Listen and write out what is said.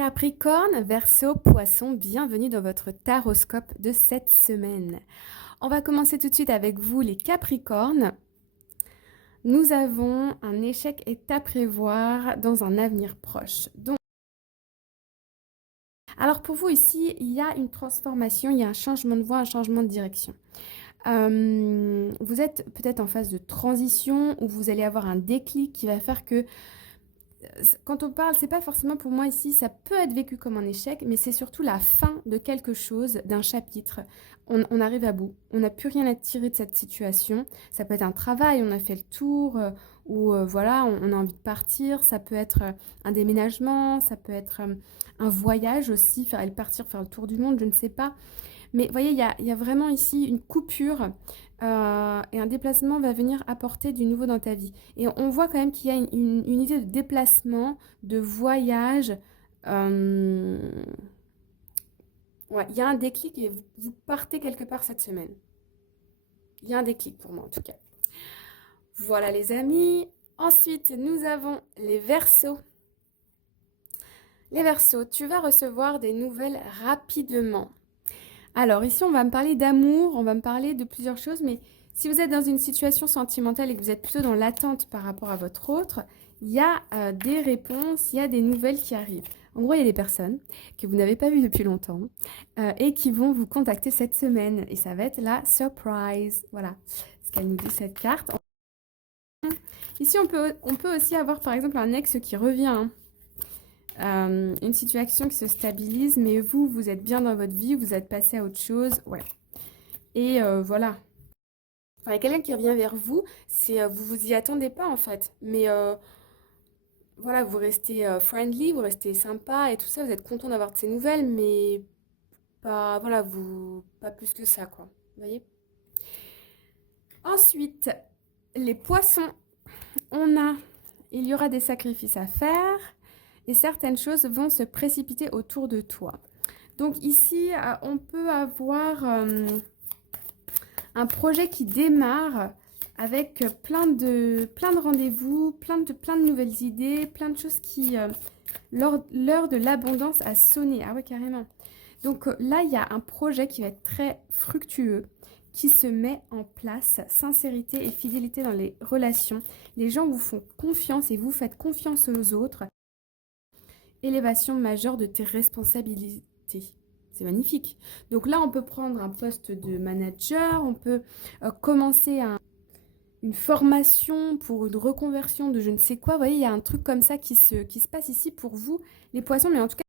Capricorne, Verseau, Poisson, bienvenue dans votre taroscope de cette semaine. On va commencer tout de suite avec vous les Capricornes. Nous avons un échec est à prévoir dans un avenir proche. Alors pour vous ici, il y a une transformation, il y a un changement de voie, un changement de direction. Vous êtes peut-être en phase de transition où vous allez avoir un déclic qui va faire que quand on parle, c'est pas forcément pour moi ici, ça peut être vécu comme un échec, mais c'est surtout la fin de quelque chose, d'un chapitre. On arrive à bout, on n'a plus rien à tirer de cette situation. Ça peut être un travail, on a fait le tour, ou voilà, on a envie de partir. Ça peut être un déménagement, ça peut être un voyage aussi, partir faire le tour du monde, je ne sais pas. Mais vous voyez, il y a vraiment ici une coupure et un déplacement va venir apporter du nouveau dans ta vie. Et on voit quand même qu'il y a une idée de déplacement, de voyage. euh, ouais, il y a un déclic et vous partez quelque part cette semaine. Il y a un déclic pour moi en tout cas. Voilà les amis. Ensuite, nous avons les Verseaux. Les Verseaux, tu vas recevoir des nouvelles rapidement. Alors ici, on va me parler d'amour, on va me parler de plusieurs choses, mais si vous êtes dans une situation sentimentale et que vous êtes plutôt dans l'attente par rapport à votre autre, il y a des réponses, il y a des nouvelles qui arrivent. En gros, il y a des personnes que vous n'avez pas vues depuis longtemps et qui vont vous contacter cette semaine. Et ça va être la surprise. Voilà ce qu'elle nous dit cette carte. Ici, on peut aussi avoir par exemple un ex qui revient. Une situation qui se stabilise, mais vous êtes bien dans votre vie, vous êtes passé à autre chose, ouais. Et voilà. Enfin, il y a quelqu'un qui revient vers vous, vous vous y attendez pas en fait, mais voilà, vous restez friendly, vous restez sympa et tout ça, vous êtes content d'avoir de ces nouvelles, mais pas, voilà, pas plus que ça, quoi. Vous voyez? Ensuite, les poissons, il y aura des sacrifices à faire et certaines choses vont se précipiter autour de toi. Donc ici, on peut avoir un projet qui démarre avec plein de rendez-vous, plein de nouvelles idées, plein de choses qui... l'heure de l'abondance a sonné. Ah ouais, carrément. Donc là, il y a un projet qui va être très fructueux, qui se met en place, sincérité et fidélité dans les relations. Les gens vous font confiance et vous faites confiance aux autres. Élévation majeure de tes responsabilités. C'est magnifique. Donc là, on peut prendre un poste de manager, on peut commencer une formation pour une reconversion de je ne sais quoi. Vous voyez, il y a un truc comme ça qui se passe ici pour vous, les poissons, mais en tout cas,